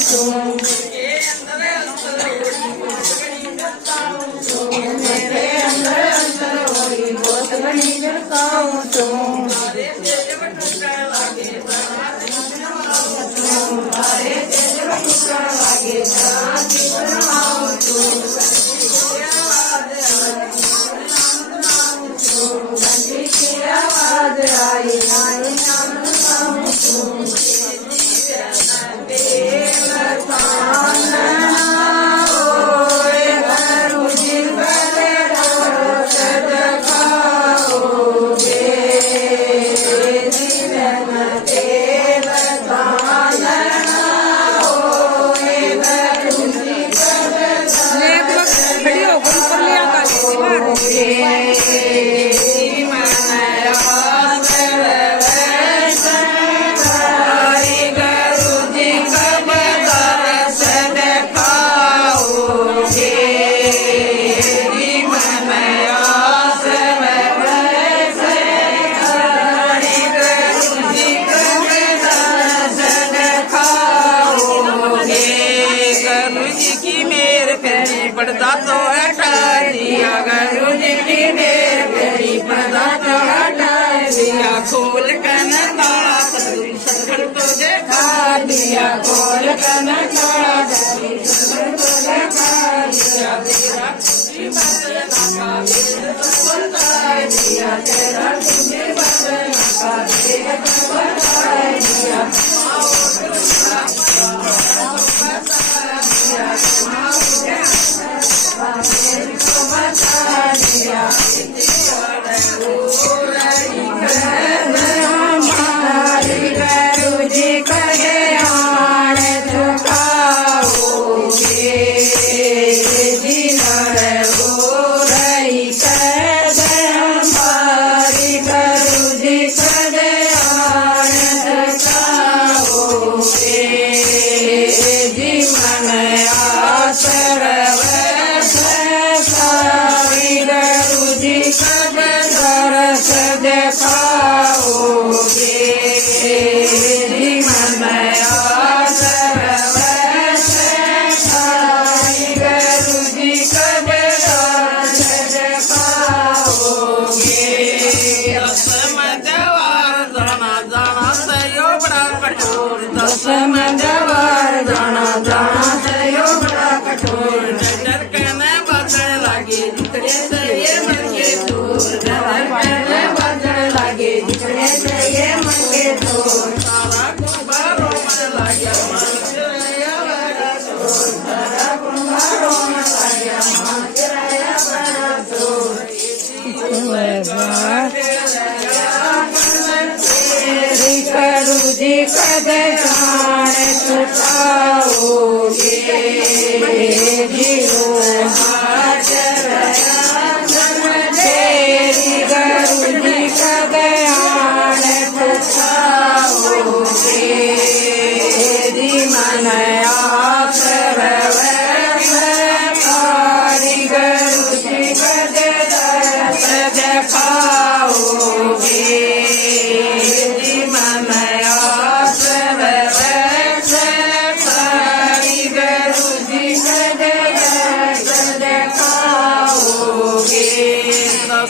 છું મેરે અંદર અંદર હોળી ગોત ઘણી ઝળકાવું છું મારે તેજ વટુકડા લાગે શાંતિ ફરમાવું છું આવાજ આવી નાની નામ ગાઉં છું पर्दा तो हटा दिया गुरु जी की मेर मेरी पर्दा तो हटा दिया खोल कन ताला सदगुरु तो देखा दिया खोल कन ताला सदगुरु तो देखा दिया तेरा बदना का दिया तेरा बदना का दिया समझवार जाना जाना सयो बड़ा कठोर डर कहने बदल लागे जितने से ये मन के दूर डर कहने बदल लागे जितने से ये मन के दूर सारा कुंभारों में लागे मन चिराया बड़ा दूर सारा कुंभारों में लागे मन चिराया बड़ा दूर गुरु जी कद जान छुटाओगे जीरो हाजर तेरी गुरु जी कद जान छुटाओगे जी मन आसर गुरु जी कद दर्श दिखाओगे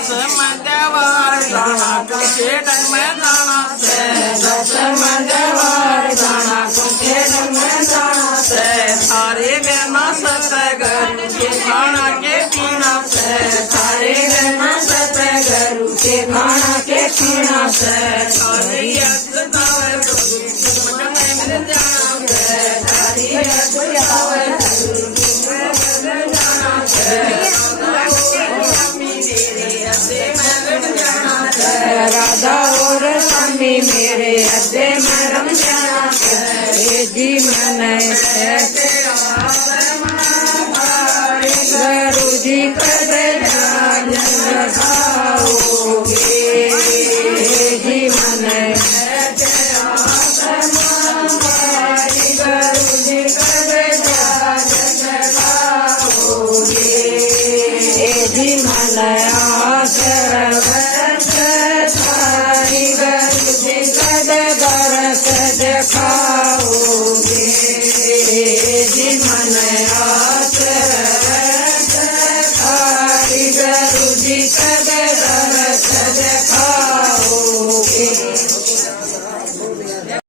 समझवार जाना कुके डंग में जाना से समझवार जाना कुके डंग में जाना से थारे बिना सतगुरु के खाना के पीना से थारे बिना सतगुरु के खाना के पीना से थारे यज्ञ